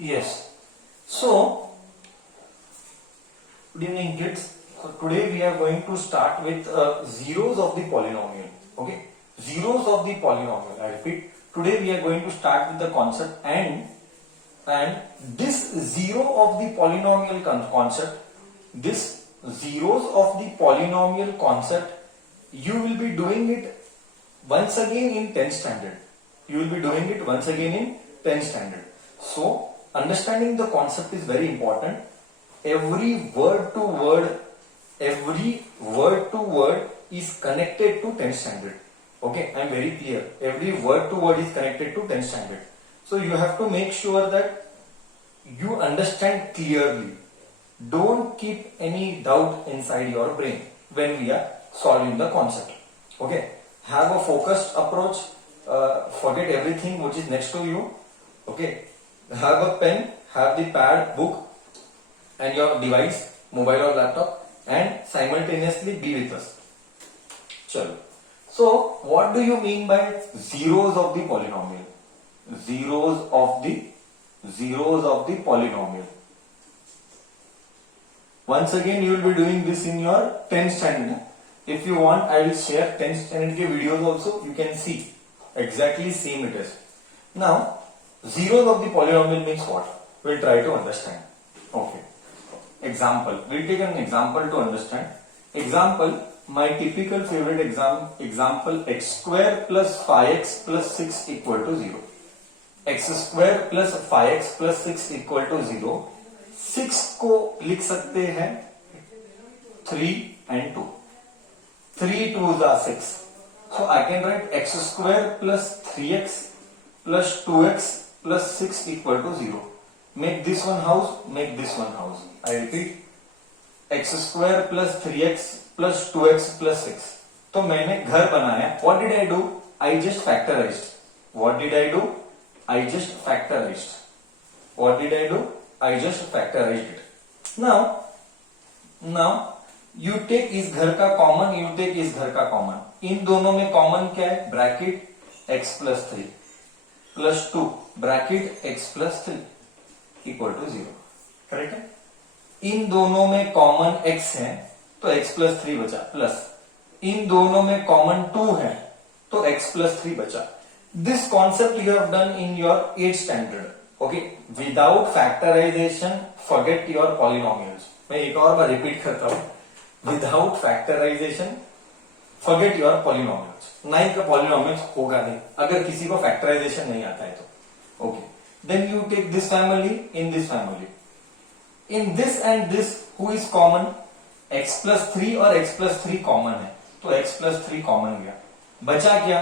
Yes. So, good evening, kids. So today we are going to start with zeros of the polynomial. Okay, zeros of the polynomial. I repeat. Today we are going to start with the concept and this zero of the polynomial concept. This zeros of the polynomial concept. You will be doing it once again in 10th standard. You will be doing it once again in 10th standard. So understanding the concept is very important. Every word to word is connected to 10th standard. Okay, I am very clear. Every word to word is connected to 10th standard. So you have to make sure that you understand clearly. Don't keep any doubt inside your brain when we are solving the concept. Okay, have a focused approach. Forget everything which is next to you. Okay, have a pen, have the pad, book and your device, mobile or laptop, and simultaneously be with us. Chalo. So what do you mean by zeros of the polynomial? Zeros of the polynomial. Once again you will be doing this in your 10th standard. If you want, I will share 10th standard के videos also. You can see exactly same it is. Now zeros of the polynomial means what? We'll try to understand. Okay. Example. We'll take an example to understand. Example. My typical favorite example, x square plus 5x plus 6 equal to 0. X square plus 5x plus 6 equal to 0. 6 को लिख सकते हैं 3 and 2. 3 2s are 6. So I can write x square plus 3x plus 2x plus 6 equal to 0. Make this one house, make this one house. I repeat, x square plus 3x plus 2x plus 6. तो मैंने घर बनाया. What did I do? I just factorized. What did I do? I just factorized. What did I do? I just factorized it. Now you take इस घर का common, you take इस घर का कॉमन. इन दोनों में कॉमन क्या है? Bracket x plus 3 plus 2 bracket x plus 3 equal to 0. Correct है? इन दोनों में कॉमन x है तो x plus 3 बचा, प्लस इन दोनों में कॉमन 2 है तो x plus 3 बचा. This concept you have done in your 8th standard. Okay, without factorisation forget your polynomials. मैं एक और बार रिपीट करता हूं, without factorisation forget your polynomials. नहीं का पॉलिनोमियल्स होगा नहीं अगर किसी को फैक्टराइजेशन नहीं आता है तो. Okay, then you take this family in this family. In this and this who is common? x plus 3 और x plus 3 कॉमन है तो x plus 3 कॉमन गया. बचा क्या?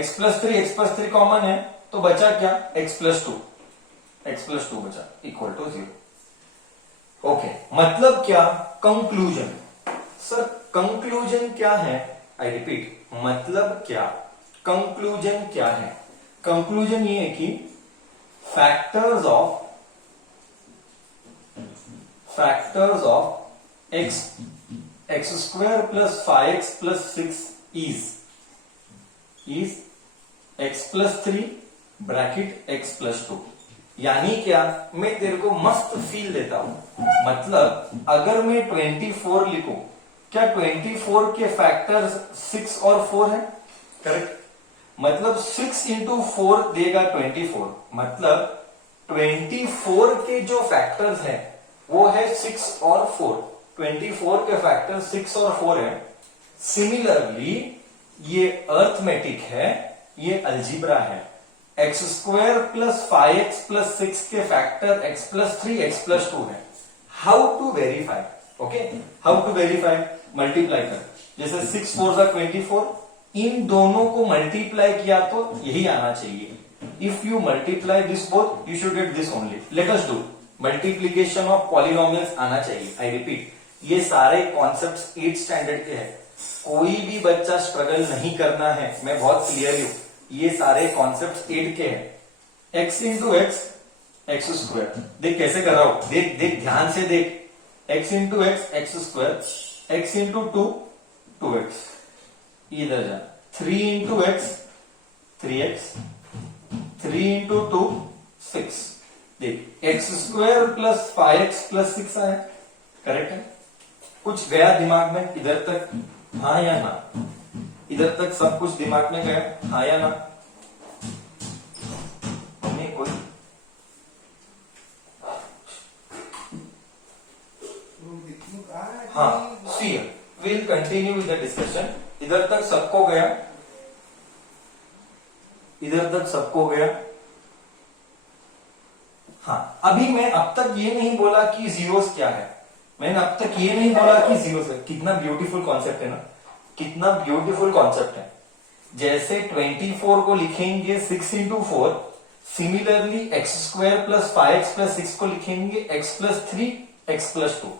x plus 3 कॉमन है तो बचा क्या? x plus 2 बचा इक्वल टू 0. ओके, मतलब क्या? कंक्लूजन. सर कंक्लूजन क्या है? आई रिपीट, मतलब क्या? कंक्लूजन क्या है? कंक्लूजन ये है कि factors of x square plus 5x plus 6 is x plus 3 bracket x plus 2. यानी क्या? मैं तेरे को मस्त फील देता हूं. मतलब अगर मैं 24 लिखूं, क्या 24 के फैक्टर्स 6 और 4 है? करेक्ट. मतलब 6 into 4 देगा 24. मतलब 24 के जो फैक्टर्स हैं वो है 6 और 4. 24 के फैक्टर 6 और 4 है. सिमिलरली ये अर्थमेटिक है, ये अलजीब्रा है. x square plus 5x plus 6 के factor x plus 3 x plus 2 है. How to verify? Okay, how to verify? Multiply कर. जैसे 6 4 जा 24, इन दोनों को मल्टीप्लाई किया तो यही आना चाहिए. If you multiply this both you should get this only. Let us do multiplication of polynomials आना चाहिए. आई रिपीट, ये सारे कॉन्सेप्ट्स 8th स्टैंडर्ड के हैं. कोई भी बच्चा स्ट्रगल नहीं करना है, मैं बहुत क्लियर हूं. ये सारे कॉन्सेप्ट्स 8 के हैं. x into x square. देख कैसे कर रहा हूं, देख ध्यान से देख. x into x square, x into 2x. इधर जा. 3 इंटू एक्स 3x, 3 इंटू 2 6. देख x square plus 5x plus 6 आया, करेक्ट है। कुछ गया दिमाग में इधर तक, हाँ या ना? इधर तक सब कुछ दिमाग में गया, हाँ या ना? नहीं कोई? हाँ, she will continue with the discussion. इधर तक सबको गया, इधर तक सबको गया। हाँ, अभी मैं अब तक ये नहीं बोला कि जीरोस क्या है, मैंने अब तक ये नहीं बोला कि जीरोस है। कितना ब्यूटीफुल कॉन्सेप्ट है ना, कितना ब्यूटीफुल कॉन्सेप्ट है। जैसे 24 को लिखेंगे 6 into 4, similarly x square plus 5x plus 6 को लिखेंगे x प्लस 3 x प्लस 2।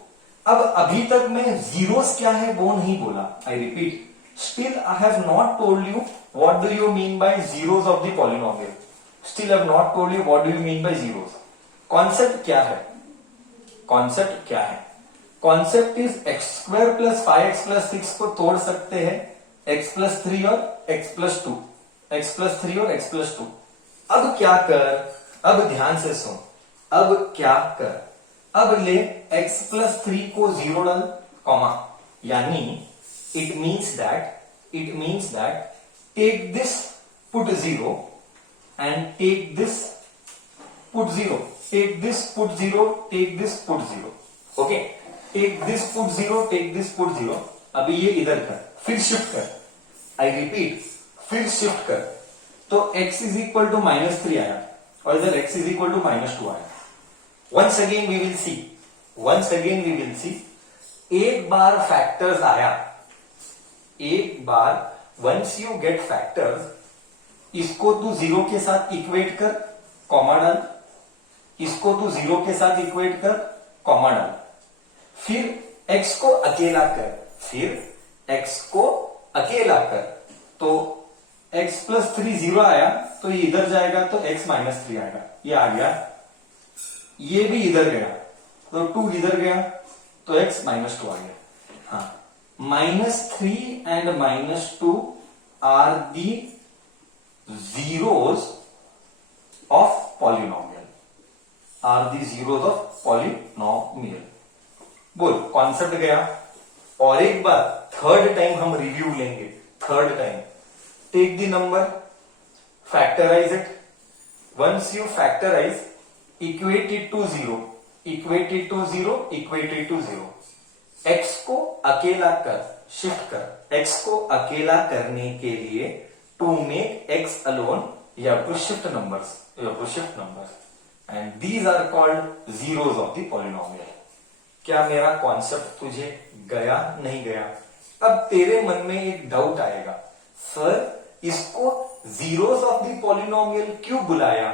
अब अभी तक मैं जीरोस क्या है वो नहीं बोला। I repeat, still I have not told you what do you mean by zeros of the polynomial. Still I have not told you what do you mean by zeros. Concept क्या है? Concept क्या है? Concept is x square plus 5x plus 6 को तोड़ सकते हैं x plus 3 और x plus 2, x plus 3 और x प्लस 2। अब क्या कर, अब ध्यान से सुन, अब क्या कर, अब ले x प्लस 3 को 0 डाल, कॉमा, यानी it means that take this put 0 and take this put 0, take this put 0, take this put 0, okay, take this put 0, take this put 0। अभी ये इधर कर, फिर शिफ्ट कर, आई रिपीट, फिर शिफ्ट कर, तो x इज इक्वल टू -3 आया और इधर x इज इक्वल टू -2 आया। Once again we will see, एक बार फैक्टर्स आया, एक बार once you get factors, इसको तू 0 के साथ इक्वेट कर, कॉमा डाल, इसको तू 0 के साथ इक्वेट कर, कॉमा डाल, फिर x को अकेला कर, फिर x को अकेला कर, तो x प्लस 3 0 आया तो ये इधर जाएगा तो x माइनस 3 आएगा, ये आ गया, ये भी इधर गया तो 2 इधर गया तो x -2 आ गया। हाँ, -3 and -2 are the zeros of polynomial, are the zeros of polynomial. बोल, कॉन्सेप्ट गया। और एक बार थर्ड टाइम हम रिव्यू लेंगे, third time. Take the number, factorise it, once you factorise, equate it to 0, equate it to 0, equate it to 0। x को अकेला कर, शिफ्ट कर, x को अकेला करने के लिए to make x alone you have to shift numbers, you have to shift numbers and these are called zeros of the polynomial। क्या मेरा कॉन्सेप्ट तुझे गया नहीं गया? अब तेरे मन में एक डाउट आएगा, सर इसको जीरोस ऑफ द पॉलिनोमियल क्यों बुलाया?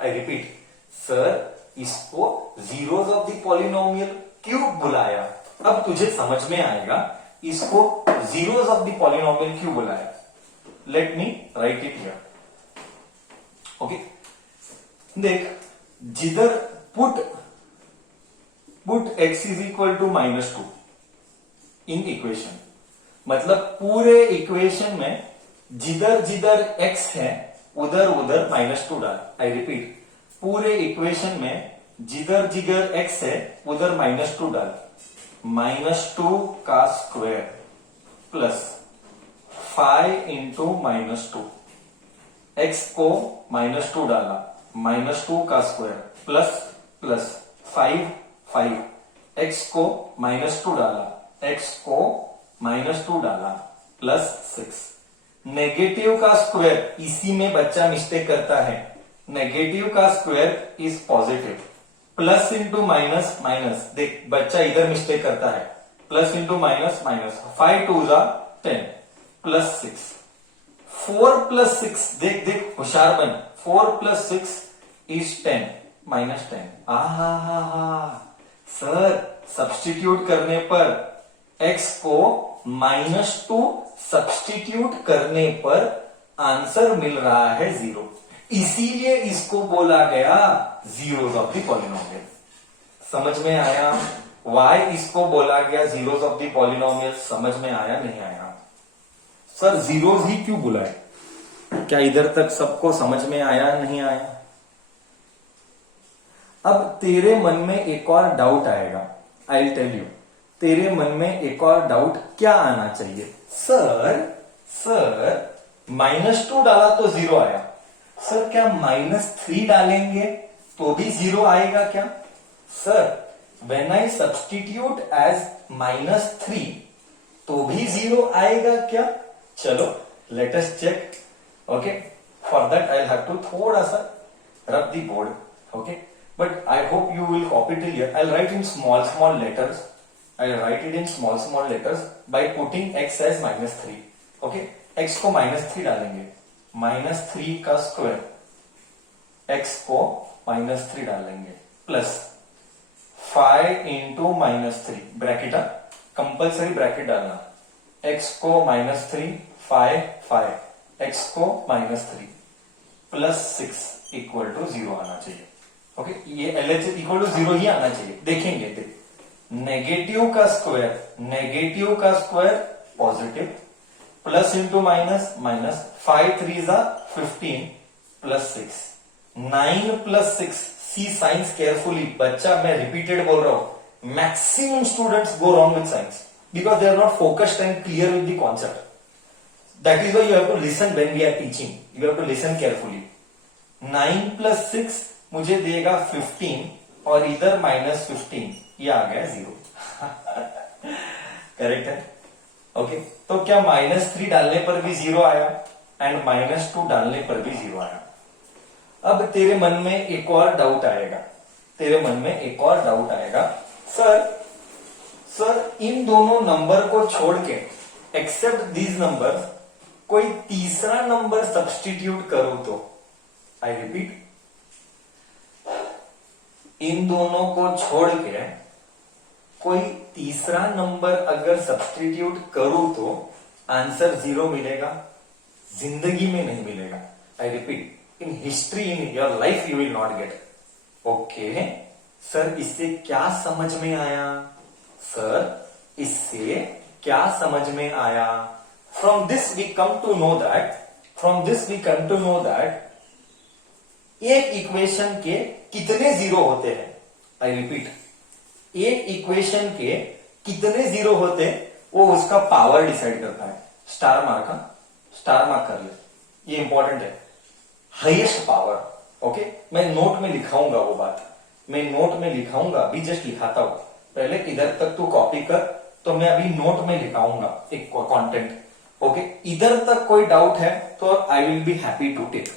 आई रिपीट, सर इसको जीरोस ऑफ द पॉलिनोमियल क्यों बुलाया? अब तुझे समझ में आएगा इसको जीरोस ऑफ द पॉलिनोमियल क्यों बुलाया। Let me write it here, okay. देख, जिधर put x is equal to -2 in equation, मतलब पूरे इक्वेशन में जिधर जिधर x है उधर उधर -2 डाल। आई रिपीट, पूरे इक्वेशन में जिधर जिधर x है उधर -2 डाल। -2 का स्क्वायर प्लस 5 इंटू -2, x को -2 डाला, -2 का स्क्वायर प्लस प्लस 5, x को -2 डाला, x को -2 डाला प्लस 6। नेगेटिव का स्क्वायर, इसी में बच्चा मिस्टेक करता है, नेगेटिव का square is positive, plus into minus minus, देख बच्चा इधर मिस्टेक करता है, plus into minus minus, 5 2 10 plus 6, 4 plus 6, देख देख होशियार बन, 4 प्लस 6 इज 10 -10। हा सर, सब्स्टिट्यूट करने पर x को -2 सब्स्टिट्यूट करने पर आंसर मिल रहा है 0, इसीलिए इसको बोला गया जीरोस ऑफ द पॉलिनोमियल। समझ में आया why इसको बोला गया जीरोस ऑफ द पॉलिनोमियल? समझ में आया नहीं आया? सर जीरोस ही क्यों बुलाए? क्या इधर तक सबको समझ में आया नहीं आया? अब तेरे मन में एक और डाउट आएगा, आई विल टेल यू। तेरे मन में एक और डाउट क्या आना चाहिए? सर -2 डाला तो 0 आया, सर क्या -3 डालेंगे तो भी 0 आएगा क्या? Sir when I substitute as -3 तो भी 0 आएगा क्या? चलो let us check. Okay, for that I have to थोड़ा सा rub the board. Okay, but I hope you will copy till here. I write in small letters, I write it in small letters by putting x as -3. Okay, x को -3 डालेंगे, -3 का square, x को -3 डालेंगे plus 5 into -3 bracket, compulsory bracket डालना, x को -3 5 x को -3 plus 6 equal to 0 आना चाहिए। ओके, ये LHS इक्वल टू 0 ही आना चाहिए। देखेंगे नेगेटिव का square positive, plus into minus, 5 3 15 plus 6, 9 plus 6। See signs carefully बच्चा, मैं रिपीटेड बोल रहा हूं, maximum students go wrong with signs because they are not focused and clear with the concept. That is why you have to listen when we are teaching, you have to listen carefully. 9 plus 6 मुझे देगा 15 और इधर -15, ये आ गया 0। Correct है? Okay, तो क्या -3 डालने पर भी 0 आया एंड -2 डालने पर भी 0 आया। अब तेरे मन में एक और डाउट आएगा, सर इन दोनों नंबर को छोड़ के, एक्सेप्ट दीज नंबर, कोई तीसरा नंबर सब्स्टिट्यूट करूं तो, आई रिपीट, इन दोनों को छोड़ के कोई तीसरा नंबर अगर सब्स्टिट्यूट करूं तो आंसर 0 मिलेगा? जिंदगी में नहीं मिलेगा। I repeat, in history, in your life you will not get. Okay sir, इससे क्या समझ में आया? From this we come to know that एक इक्वेशन के कितने 0 होते हैं? आई रिपीट, एक इक्वेशन के कितने 0 होते हैं वो उसका पावर डिसाइड करता है। स्टार मार्क कर ले, ये इंपॉर्टेंट है। Highest power. ओके, मैं नोट में लिखाऊंगा वो बात, अभी जस्ट लिखाता हूं। पहले इधर तक तू कॉपी कर, तो मैं अभी नोट में लिखाऊंगा एक कंटेंट। ओके, इधर तक कोई डाउट है तो I will be happy to take.